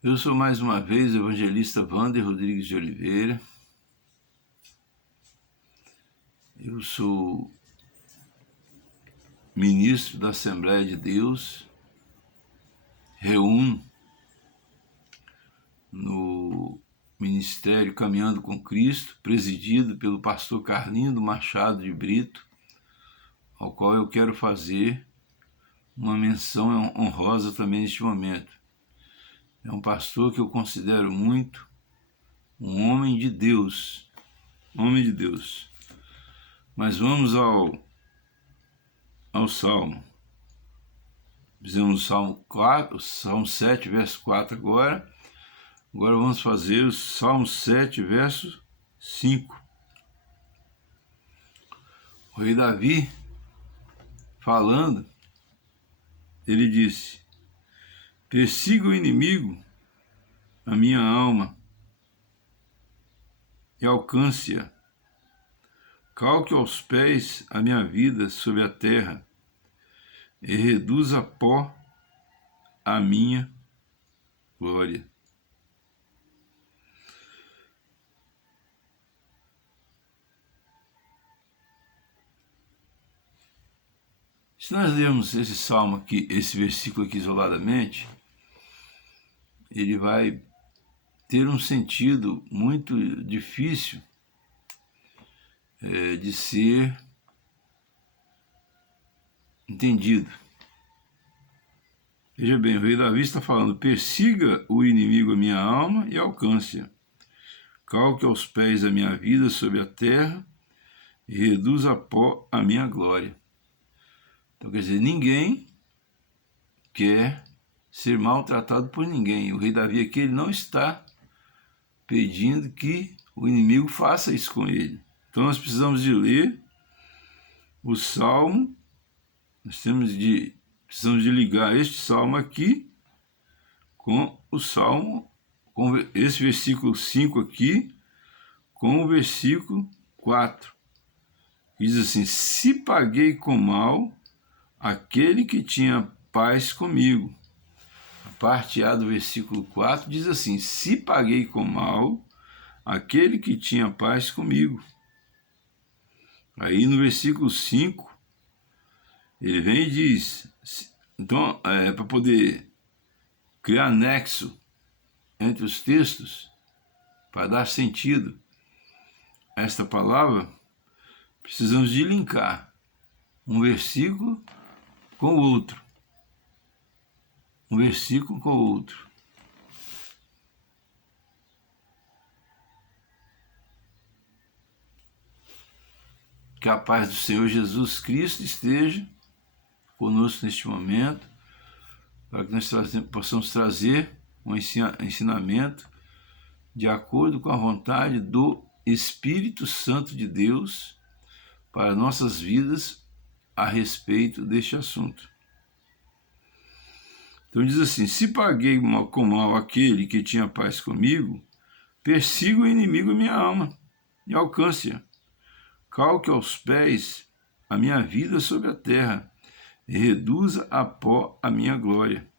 Eu sou mais uma vez o evangelista Wander Rodrigues de Oliveira. Eu sou ministro da Assembleia de Deus, reúno no Ministério Caminhando com Cristo, presidido pelo pastor Carlindo Machado de Brito, ao qual eu quero fazer uma menção honrosa também neste momento. É um pastor que eu considero muito um homem de Deus, Mas vamos ao Salmo. Fizemos o Salmo 4, o Salmo 7, verso 4 agora. Agora vamos fazer o Salmo 7, verso 5. O rei Davi, falando, ele disse: persiga o inimigo, a minha alma, e alcance-a. Calque aos pés a minha vida sobre a terra, e reduza a pó a minha glória. Se nós lermos esse salmo aqui, esse versículo aqui isoladamente, ele vai ter um sentido muito difícil de ser entendido. Veja bem, o rei Davi está falando: persiga o inimigo a minha alma e alcance-a. Calque aos pés a minha vida sobre a terra e reduza a pó a minha glória. Então, quer dizer, ninguém quer ser maltratado por ninguém. O rei Davi aqui, ele não está pedindo que o inimigo faça isso com ele. Então nós precisamos de ler o Salmo, precisamos de ligar este Salmo aqui com o Salmo, com esse versículo 5 aqui, com o versículo 4. Diz assim: se paguei com mal aquele que tinha paz comigo. A parte A do versículo 4 diz assim: se paguei com mal aquele que tinha paz comigo. Aí no versículo 5, ele vem e diz, então, para poder criar nexo entre os textos, para dar sentido a esta palavra, precisamos de linkar um versículo com o outro. Um versículo com o outro. Que a paz do Senhor Jesus Cristo esteja conosco neste momento, para que nós possamos trazer um ensinamento de acordo com a vontade do Espírito Santo de Deus para nossas vidas a respeito deste assunto. Então diz assim: se paguei com mal aquele que tinha paz comigo, persiga o inimigo a minha alma e alcance-a. Calque aos pés a minha vida sobre a terra e reduza a pó a minha glória.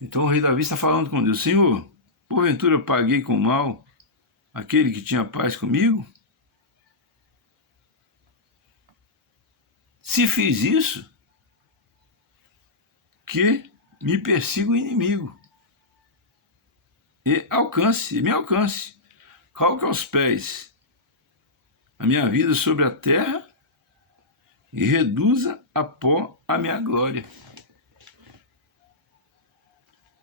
Então o rei Davi está falando com Deus: Senhor, porventura eu paguei com mal aquele que tinha paz comigo? Se fiz isso, que me persiga o inimigo e me alcance. Calque aos pés a minha vida sobre a terra e reduza a pó a minha glória.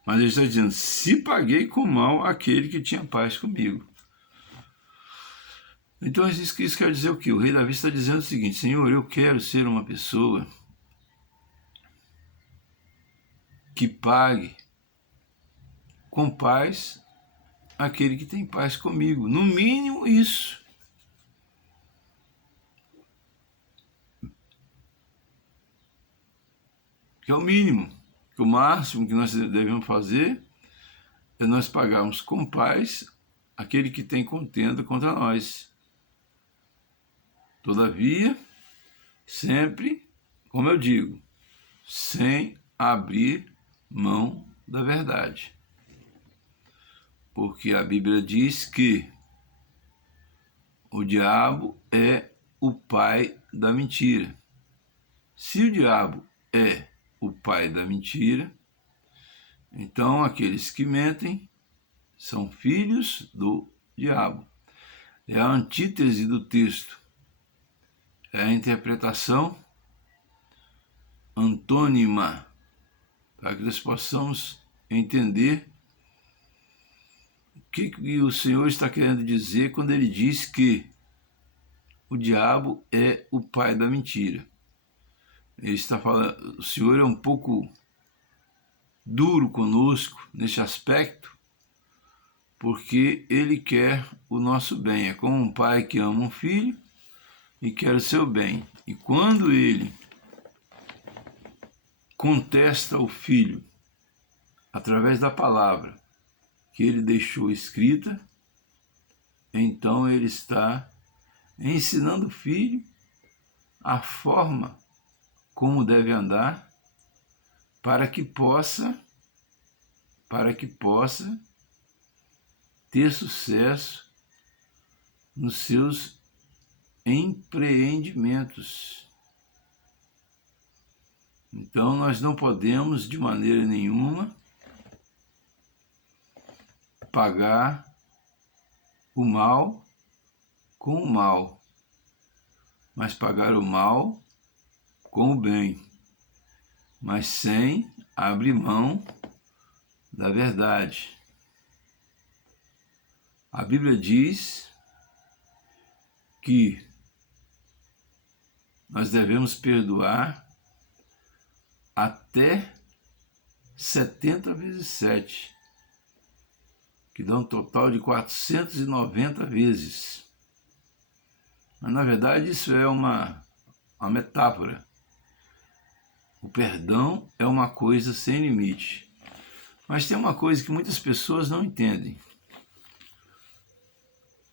Mas ele está dizendo: se paguei com mal aquele que tinha paz comigo. Então isso quer dizer o quê? O rei Davi está dizendo o seguinte: Senhor, eu quero ser uma pessoa que pague com paz aquele que tem paz comigo. No mínimo isso. Que é o mínimo. Que o máximo que nós devemos fazer é nós pagarmos com paz aquele que tem contenda contra nós. Todavia, sempre, como eu digo, sem abrir mão da verdade. Porque a Bíblia diz que o diabo é o pai da mentira. Se o diabo é o pai da mentira, então aqueles que mentem são filhos do diabo. É a antítese do texto. É a interpretação antônima, para que nós possamos entender o que o Senhor está querendo dizer quando ele diz que o diabo é o pai da mentira. Ele está falando, o Senhor é um pouco duro conosco nesse aspecto, porque ele quer o nosso bem. É como um pai que ama um filho e quer o seu bem. E quando ele contesta o filho através da palavra que ele deixou escrita, então ele está ensinando o filho a forma como deve andar para que possa ter sucesso nos seus empreendimentos. Então nós não podemos de maneira nenhuma pagar o mal com o mal, mas pagar o mal com o bem, mas sem abrir mão da verdade. A Bíblia diz que nós devemos perdoar até 70 vezes 7, que dá um total de 490 vezes. Mas, na verdade, isso é uma metáfora. O perdão é uma coisa sem limite. Mas tem uma coisa que muitas pessoas não entendem.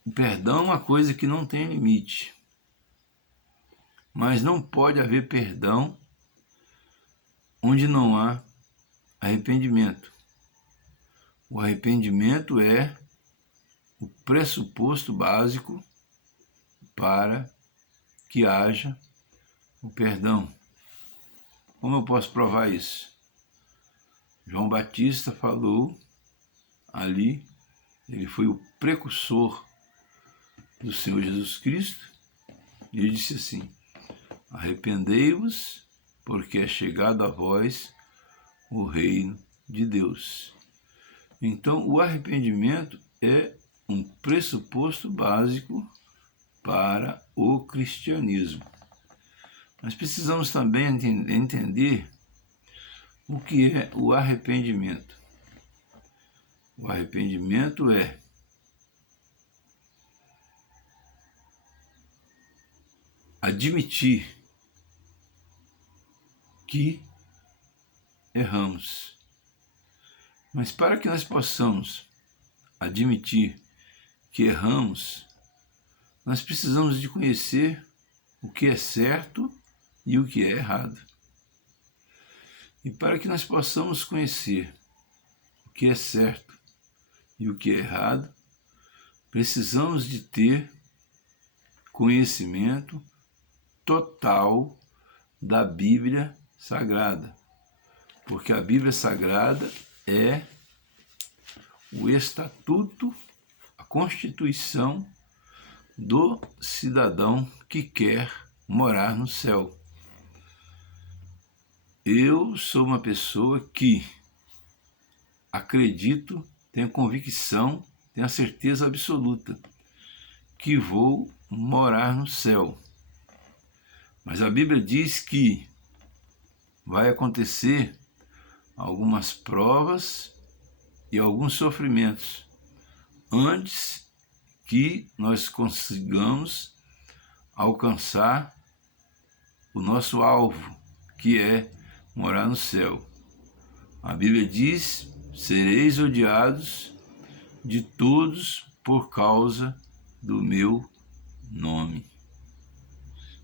O perdão é uma coisa que não tem limite. Mas não pode haver perdão onde não há arrependimento. O arrependimento é o pressuposto básico para que haja o perdão. Como eu posso provar isso? João Batista falou ali, ele foi o precursor do Senhor Jesus Cristo, e ele disse assim: arrependei-vos, porque é chegado a vós o reino de Deus. Então, o arrependimento é um pressuposto básico para o cristianismo. Nós precisamos também entender o que é o arrependimento. O arrependimento é admitir que erramos. Mas para que nós possamos admitir que erramos, nós precisamos de conhecer o que é certo e o que é errado. E para que nós possamos conhecer o que é certo e o que é errado, precisamos de ter conhecimento total da Bíblia Sagrada, porque a Bíblia Sagrada é o estatuto, a constituição do cidadão que quer morar no céu. Eu sou uma pessoa que acredito, tenho convicção, tenho a certeza absoluta que vou morar no céu. Mas a Bíblia diz que vai acontecer algumas provas e alguns sofrimentos antes que nós consigamos alcançar o nosso alvo, que é morar no céu. A Bíblia diz: sereis odiados de todos por causa do meu nome.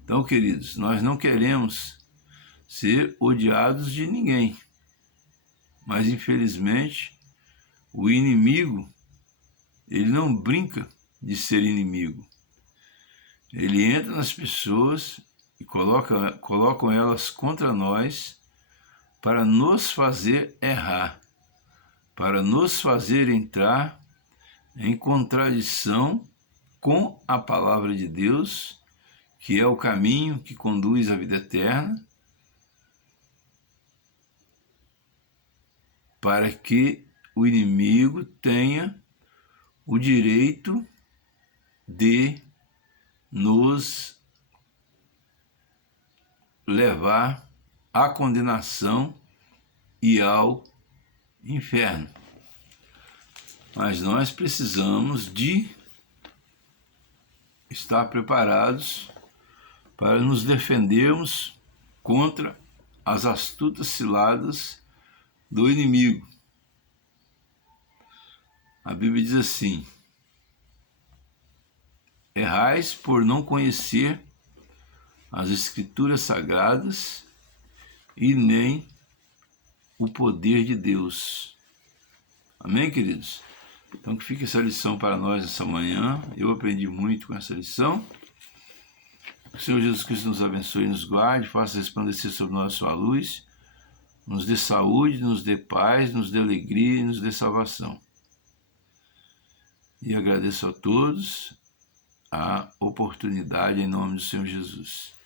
Então, queridos, nós não queremos ser odiados de ninguém, mas infelizmente o inimigo ele não brinca de ser inimigo. Ele entra nas pessoas e colocam elas contra nós para nos fazer errar, para nos fazer entrar em contradição com a palavra de Deus, que é o caminho que conduz à vida eterna, para que o inimigo tenha o direito de nos levar à condenação e ao inferno. Mas nós precisamos de estar preparados para nos defendermos contra as astutas ciladas do inimigo. A Bíblia diz assim: errais por não conhecer as Escrituras Sagradas e nem o poder de Deus. Amém, queridos? Então que fique essa lição para nós essa manhã. Eu aprendi muito com essa lição. Que o Senhor Jesus Cristo nos abençoe e nos guarde, faça resplandecer sobre nós a sua luz, nos dê saúde, nos dê paz, nos dê alegria e nos dê salvação. E agradeço a todos a oportunidade em nome do Senhor Jesus.